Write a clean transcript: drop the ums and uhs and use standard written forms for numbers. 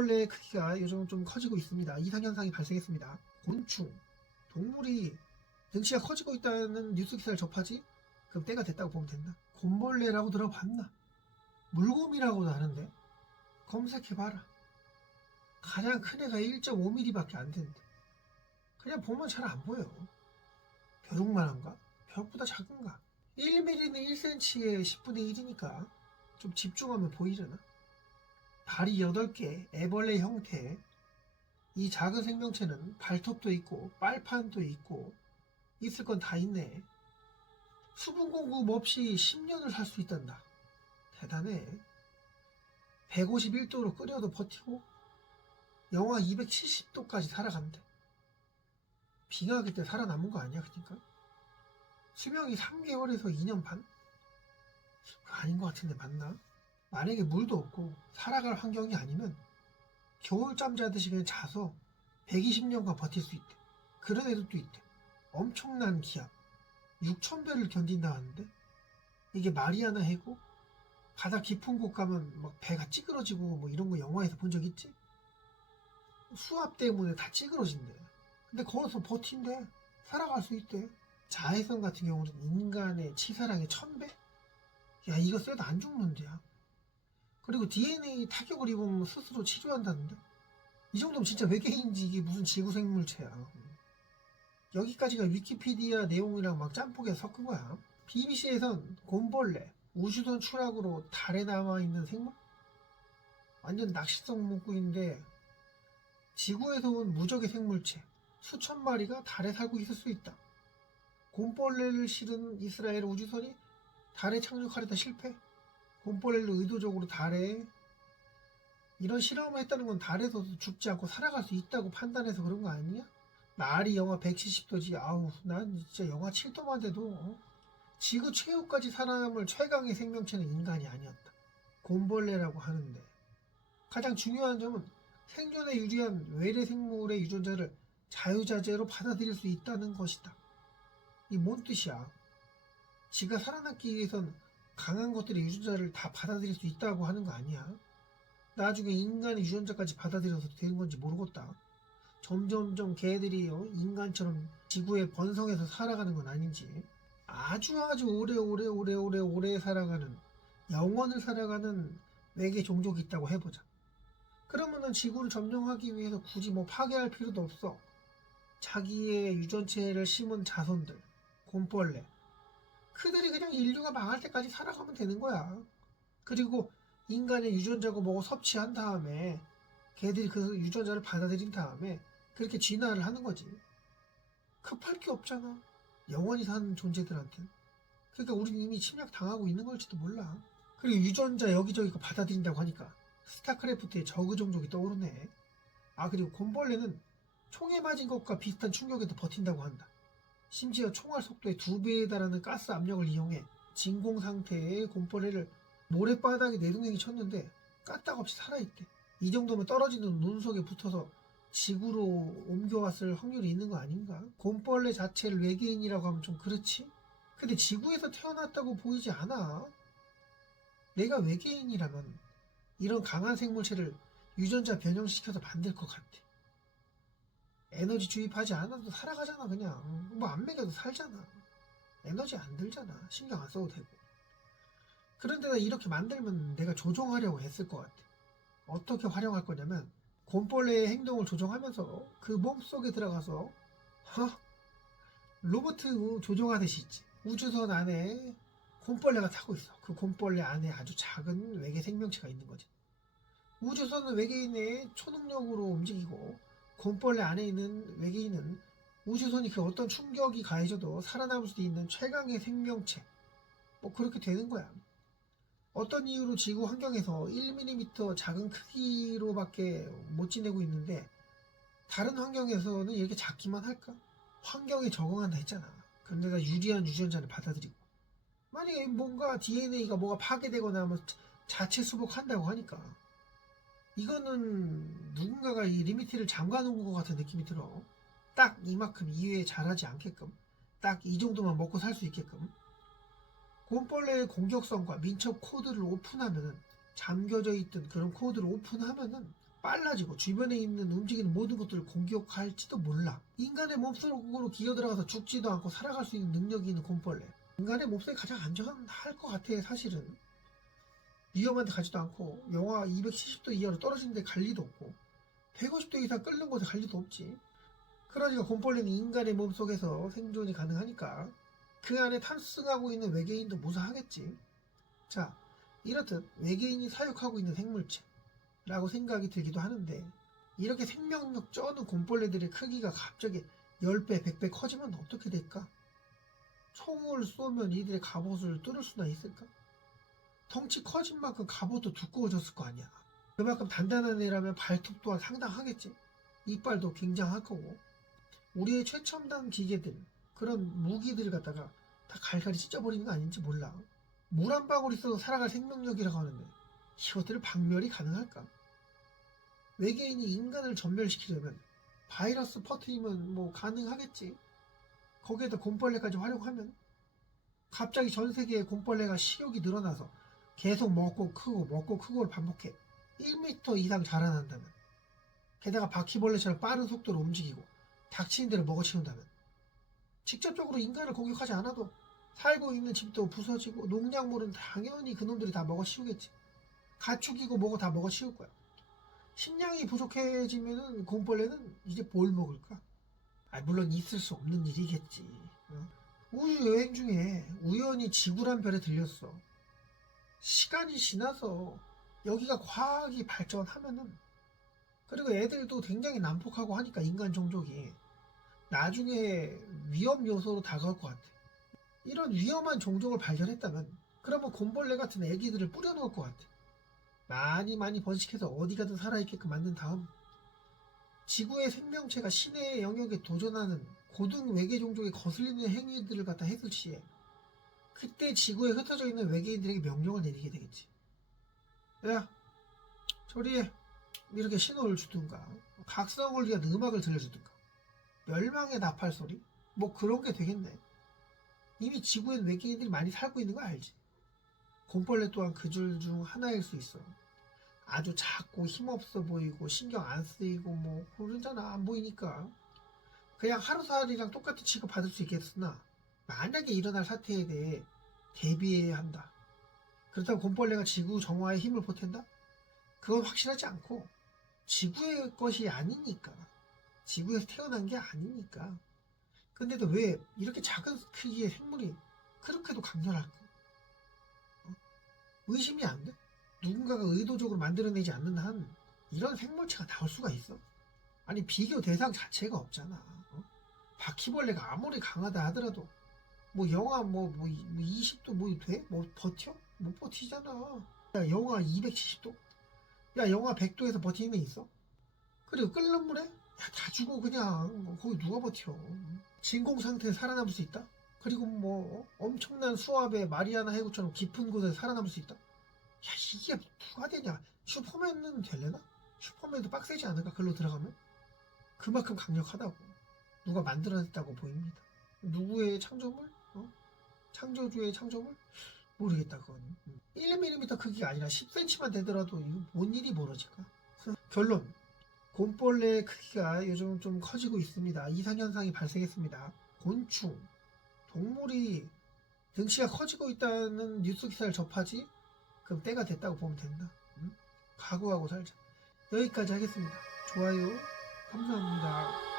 곰벌레의 크기가 요즘 좀 커지고 있습니다. 이상현상이 발생했습니다. 곤충, 동물이 등치가 커지고 있다는 뉴스 기사를 접하지? 그럼 때가 됐다고 보면 된다. 곰벌레라고 들어봤나? 물곰이라고도 하는데 검색해봐라. 가장 큰 애가 1.5mm밖에 안 되는데 그냥 보면 잘 안 보여. 벼룩만한가? 벼룩보다 작은가? 1mm는 1cm의 10분의 1이니까 좀 집중하면 보이려나? 발이 8개, 애벌레 형태. 이 작은 생명체는 발톱도 있고 빨판도 있고 있을 건 다 있네. 수분 공급 없이 10년을 살 수 있단다. 대단해. 151도로 끓여도 버티고 영하 270도까지 살아간대. 빙하기 때 살아남은 거 아니야, 그러니까? 수명이 3개월에서 2년 반? 그거 아닌 것 같은데 맞나? 만약에 물도 없고 살아갈 환경이 아니면 겨울잠 자듯이 그냥 자서 120년간 버틸 수 있대. 그런 애들도 있대. 엄청난 기압 6,000배를 견딘다 하는데 이게 말이 하나 해고? 바다 깊은 곳 가면 막 배가 찌그러지고 뭐 이런 거 영화에서 본 적 있지? 수압 때문에 다 찌그러진대. 근데 거기서 버틴대. 살아갈 수 있대. 자외선 같은 경우는 인간의 치사량의 1000배? 야, 이거 쎄도 안 죽는데야. 그리고 DNA 타격을 입으면 스스로 치료한다는데? 이 정도면 진짜 외계인인지 이게 무슨 지구 생물체야. 여기까지가 위키피디아 내용이랑 막 짬뽕에 섞은 거야. BBC에선 곰벌레, 우주선 추락으로 달에 남아있는 생물? 완전 낚시성 문구인데 지구에서 온 무적의 생물체 수천 마리가 달에 살고 있을 수 있다. 곰벌레를 실은 이스라엘 우주선이 달에 착륙하려다 실패. 곰벌레를 의도적으로 달에 이런 실험을 했다는 건 달에서도 죽지 않고 살아갈 수 있다고 판단해서 그런 거 아니냐? 날이 영하 170도지. 아우, 난 진짜 영하 7도만 돼도 지구 최후까지 살아남을 최강의 생명체는 인간이 아니었다. 곰벌레라고 하는데 가장 중요한 점은 생존에 유리한 외래 생물의 유전자를 자유자재로 받아들일 수 있다는 것이다. 이 뭔 뜻이야? 지가 살아남기 위해선 강한 것들의 유전자를 다 받아들일 수 있다고 하는 거 아니야? 나중에 인간의 유전자까지 받아들여서 되는 건지 모르겠다. 점점점 걔들이 인간처럼 지구에 번성해서 살아가는 건 아닌지. 아주 오래 살아가는 영원을 살아가는 외계 종족이 있다고 해보자. 그러면은 지구를 점령하기 위해서 굳이 뭐 파괴할 필요도 없어. 자기의 유전체를 심은 자손들, 곰벌레. 그들이 그냥 인류가 망할 때까지 살아가면 되는 거야. 그리고 인간의 유전자고 뭐고 섭취한 다음에 걔들이 그 유전자를 받아들인 다음에 그렇게 진화를 하는 거지. 급할 게 없잖아. 영원히 사는 존재들한텐. 그러니까 우린 이미 침략 당하고 있는 걸지도 몰라. 그리고 유전자 여기저기 받아들인다고 하니까 스타크래프트의 저그 종족이 떠오르네. 아, 그리고 곰벌레는 총에 맞은 것과 비슷한 충격에도 버틴다고 한다. 심지어 총알 속도의 2배에 달하는 가스 압력을 이용해 진공 상태의 곰벌레를 모래바닥에 내동댕이 쳤는데 까딱없이 살아있대. 이 정도면 떨어지는 눈 속에 붙어서 지구로 옮겨왔을 확률이 있는 거 아닌가? 곰벌레 자체를 외계인이라고 하면 좀 그렇지? 근데 지구에서 태어났다고 보이지 않아. 내가 외계인이라면 이런 강한 생물체를 유전자 변형시켜서 만들 것 같아. 에너지 주입하지 않아도 살아가잖아. 그냥 뭐 안 먹여도 살잖아. 에너지 안 들잖아. 신경 안 써도 되고. 그런데 나 이렇게 만들면 내가 조종하려고 했을 것 같아. 어떻게 활용할 거냐면 곰벌레의 행동을 조종하면서 그 몸속에 들어가서 로봇 조종하듯이 있지. 우주선 안에 곰벌레가 타고 있어. 그 곰벌레 안에 아주 작은 외계 생명체가 있는 거지. 우주선은 외계인의 초능력으로 움직이고 곰벌레 안에 있는 외계인은 우주선이 그 어떤 충격이 가해져도 살아남을 수 있는 최강의 생명체. 뭐 그렇게 되는 거야. 어떤 이유로 지구 환경에서 1mm 작은 크기로밖에 못 지내고 있는데 다른 환경에서는 이렇게 작기만 할까? 환경에 적응한다 했잖아. 그런데다 유리한 유전자를 받아들이고 만약에 뭔가 DNA가 뭐가 파괴되거나 하면 자체 수복한다고 하니까 이거는 누군가가 이 리미트를 잠가놓은 것 같은 느낌이 들어. 딱 이만큼 이외에 자라지 않게끔 딱 이 정도만 먹고 살 수 있게끔. 곰벌레의 공격성과 민첩 코드를 오픈하면은 잠겨져 있던 그런 코드를 오픈하면은 빨라지고 주변에 있는 움직이는 모든 것들을 공격할지도 몰라. 인간의 몸속으로 기어 들어가서 죽지도 않고 살아갈 수 있는 능력이 있는 곰벌레. 인간의 몸속에 가장 안전할 것 같아. 사실은 위험한 데 가지도 않고 영하 270도 이하로 떨어진 데 갈 리도 없고 150도 이상 끓는 곳에 갈 리도 없지. 그러니까 곰벌레는 인간의 몸속에서 생존이 가능하니까 그 안에 탑승하고 있는 외계인도 무사하겠지. 자, 이렇듯 외계인이 사육하고 있는 생물체라고 생각이 들기도 하는데, 이렇게 생명력 쩌는 곰벌레들의 크기가 갑자기 10배, 100배 커지면 어떻게 될까? 총을 쏘면 이들의 갑옷을 뚫을 수나 있을까? 덩치 커진 만큼 갑옷도 두꺼워졌을 거 아니야. 그만큼 단단한 애라면 발톱 또한 상당하겠지. 이빨도 굉장할 거고. 우리의 최첨단 기계들, 그런 무기들을 갖다가 다 갈갈이 찢어버리는 거 아닌지 몰라. 물 한 방울 있어도 살아갈 생명력이라고 하는데 이것들을 박멸이 가능할까? 외계인이 인간을 전멸시키려면 바이러스 퍼뜨리면 뭐 가능하겠지. 거기에다 곰벌레까지 활용하면 갑자기 전 세계에 곰벌레가 식욕이 늘어나서 계속 먹고 크고를 반복해 1m 이상 자라난다면, 게다가 바퀴벌레처럼 빠른 속도로 움직이고 닥치는 대로 먹어치운다면 직접적으로 인간을 공격하지 않아도 살고 있는 집도 부서지고 농작물은 당연히 그놈들이 다 먹어치우겠지. 가축이고 뭐고 다 먹어치울 거야. 식량이 부족해지면은 곰벌레는 이제 뭘 먹을까? 물론 있을 수 없는 일이겠지. 우주 여행 중에 우연히 지구란 별에 들렸어. 시간이 지나서 여기가 과학이 발전하면은, 그리고 애들도 굉장히 난폭하고 하니까 인간 종족이 나중에 위험 요소로 다가올 것 같아. 이런 위험한 종족을 발견했다면 그러면 곰벌레 같은 애기들을 뿌려놓을 것 같아. 많이 번식해서 어디 가든 살아있게끔 만든 다음 지구의 생명체가 신의 영역에 도전하는 고등 외계 종족에 거슬리는 행위들을 갖다 했을 시에 그때 지구에 흩어져 있는 외계인들에게 명령을 내리게 되겠지. 야, 저리에, 이렇게 신호를 주든가 각성을 위한 음악을 들려주든가 멸망의 나팔 소리? 뭐 그런 게 되겠네. 이미 지구엔 외계인들이 많이 살고 있는 거 알지? 곰벌레 또한 그 줄 중 하나일 수 있어. 아주 작고 힘없어 보이고 신경 안 쓰이고 뭐 그러잖아. 안 보이니까 그냥 하루살이랑 똑같은 취급 받을 수 있겠으나, 만약에 일어날 사태에 대해 대비해야 한다. 그렇다고 곰벌레가 지구 정화에 힘을 보탠다? 그건 확실하지 않고, 지구의 것이 아니니까, 지구에서 태어난 게 아니니까. 근데도 왜 이렇게 작은 크기의 생물이 그렇게도 강렬할까? 의심이 안 돼? 누군가가 의도적으로 만들어내지 않는 한 이런 생물체가 나올 수가 있어? 아니, 비교 대상 자체가 없잖아. 바퀴벌레가 아무리 강하다 하더라도 뭐 영하 20도 뭐 돼? 뭐 버텨? 못 버티잖아. 야, 영하 270도? 야, 영하 100도에서 버티는 애 있어? 그리고 끓는 물에? 야, 다 죽어 그냥. 거기 누가 버텨? 진공 상태에 살아남을 수 있다? 그리고 뭐 엄청난 수압의 마리아나 해구처럼 깊은 곳에 살아남을 수 있다? 야, 이게 누가 되냐? 슈퍼맨은 될래나? 슈퍼맨도 빡세지 않을까? 글로 들어가면? 그만큼 강력하다고 누가 만들어냈다고 보입니다. 누구의 창조물? 창조주의 창조물? 모르겠다. 그건 1mm 크기가 아니라 10cm만 되더라도 이거 뭔 일이 벌어질까? 결론, 곰벌레의 크기가 요즘 좀 커지고 있습니다. 이상현상이 발생했습니다. 곤충, 동물이 등치가 커지고 있다는 뉴스 기사를 접하지? 그럼 때가 됐다고 보면 된다. 각오하고 살자. 여기까지 하겠습니다. 좋아요 감사합니다.